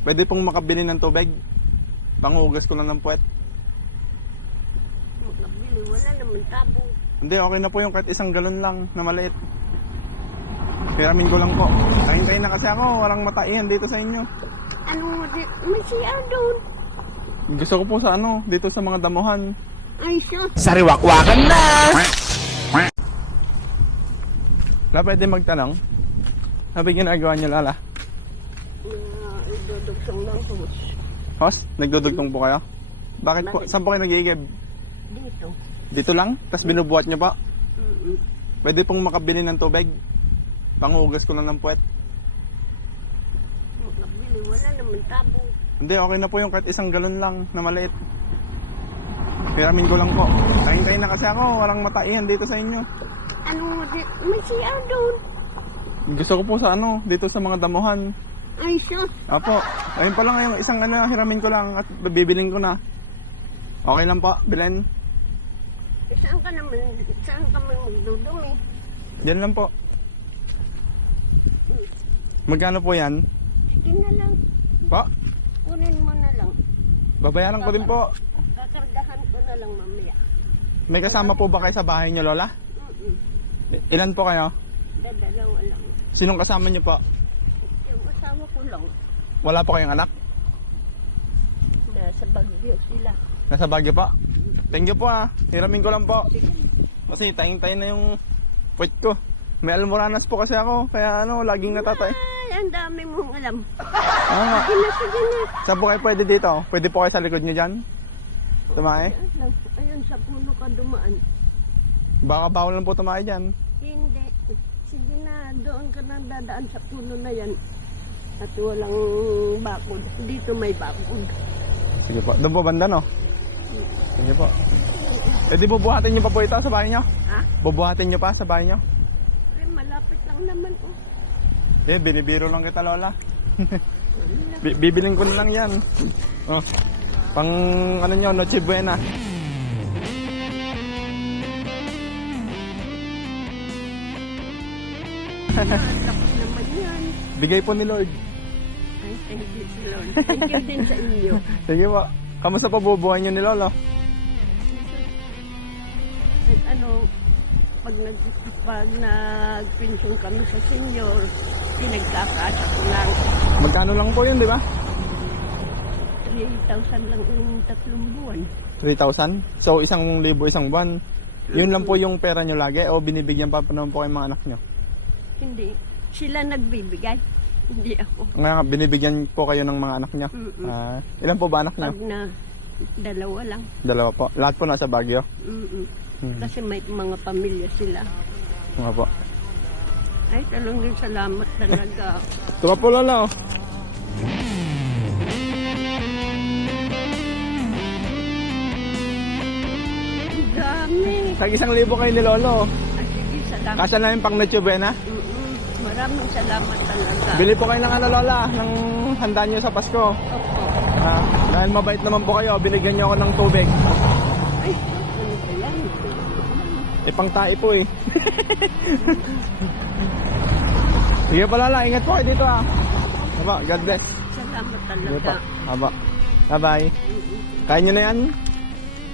Pwede pong makabili ng tubig. Panghugas ko lang ng puwet. Makabili, wala naman tabo. Hindi, okay na po yung kahit isang galon lang na maliit. Hiramin ko lang po. Kain-kain na kasi ako. Walang mataihan dito sa inyo. Ano mo din? May CR doon. Gusto ko po sa ano, dito sa mga damuhan. Ay, siya. Sariwakwakan na! Lala, pwede magtanong? Sabi ginagawa niyo, Lala? Idodugsong lang po. Host, nagdudugtong po kayo? Bakit po? Saan po kayo nagigib? Dito. Dito lang? Tapos binubuhat niyo pa? Mm-mm. Pwede pong makabili ng tubig. Panghugas ko lang ng puwet. Makabili, wala naman tabo. Hindi, okay na po yung kahit isang galon lang na maliit. Hiramin ko lang po. Kain-kain na kasi ako. Walang mataihan dito sa inyo. Ano mo din? May CR doon. Gusto ko po sa ano, dito sa mga damuhan. Ay, siya. Apo, ayun pa lang yung isang ano, hiramin ko lang at bibiling ko na. Okay lang po, bilhin. Saan ka man magdudumi? Yan lang po. Magkano po yan? Sige na lang. Po? Kunin mo na lang. Babayaran ko din po. Kakargahan ko na lang mamaya. May kasama po ba kayo sa bahay niyo, Lola? Ilan po kayo? Dalawa lang. Sinong kasama niyo po? Yung asawa ko lang. Wala po kayong anak? Nasa Baguio sila. Nasa Baguio po? Thank you po ah. Hiramin ko lang po. Sige. Kasi tayong-tayo na yung puwet ko. May almoranas po kasi ako. Kaya ano, laging natatay. Ay, ang dami mong alam. Ah, Sige na, sige na. saan po kayo pwede dito? Pwede po kayo sa likod niyo dyan? Tumae? Ayun, sa puno ka dumaan. Baka bawal lang po tumae dyan. Hindi. Sige na, doon ka na dadaan sa puno na yan. At walang bakod. Dito may bakod. Sige po. Doon po banda, no? Sige po. Eh di bubuhatin niyo pa po ito sa bahay niyo? Ha? Bubuhatin niyo pa sa bahay niyo? Ay, malapit lang naman po. Eh, binibiro lang kita, Lola. Bibiling ko na lang yan. Oh. Pang ano nyo, Noche Buena. Lakas naman yan. Bigay po ni Lord. Ay, thank you, Lord. Thank you din sa inyo. Sige po. Kamusta pa bubuhay niyo ni Lolo? At ano, pag nag-pension kami sa senior, pinagkakaasa ko lang. Magkano lang po yun, di ba? 3,000 lang yung 3 buwan. 3,000? So, 1,000 isang buwan. Yun lang po yung pera nyo lagi o binibigyan pa naman po kayo mga anak nyo? Hindi. Sila nagbibigay. Hindi ako. Nga, binibigyan po kayo ng mga anak nyo? Ilan po ba anak nyo? Pag na dalawa lang. Dalawa po. Lahat po nasa Baguio? Kasi may mga pamilya sila. Nga po. Ay, talagang salamat talaga. Tuwa po, Lola. Oh. Ang dami. Tag 1,000 kayo ni Lolo. Ay, sige, salamat. Kasya namin pang Noche Buena. Maraming salamat talaga. Bili po kayo ng ano, Lola, ng handa nyo sa Pasko. Opo. Dahil mabait naman po kayo, binigyan nyo ako ng tubig. Ay, ano ba yan? Eh, pang tae po eh. Sige po, Lola, ingat po kayo dito ah. Aba, God bless. Salamat Sige po. talaga. Aba. Bye-bye. Kain nyo na yan?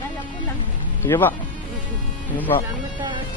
Kaya ko lang. Sige po. Sige po. Salamat.